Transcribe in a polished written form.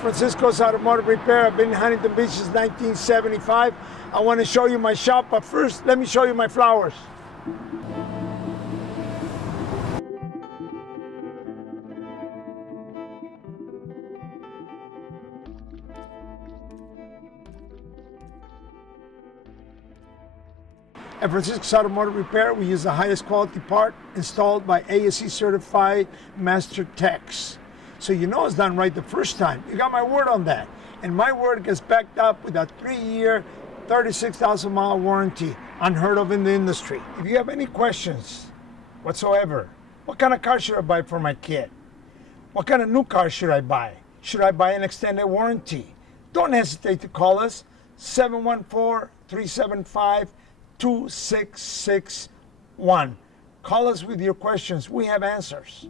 Francisco's Automotive Repair. I've been in Huntington Beach since 1975. I want to show you my shop, but first, let me show you my flowers. At Francisco's Automotive Repair, we use the highest quality part installed by ASE certified master techs. So you know it's done right the first time. You got my word on that. And my word gets backed up with a 3-year, 36,000 mile warranty, unheard of in the industry. If you have any questions whatsoever, what kind of car should I buy for my kid? What kind of new car should I buy? Should I buy an extended warranty? Don't hesitate to call us, 714-375-2661. Call us with your questions. We have answers.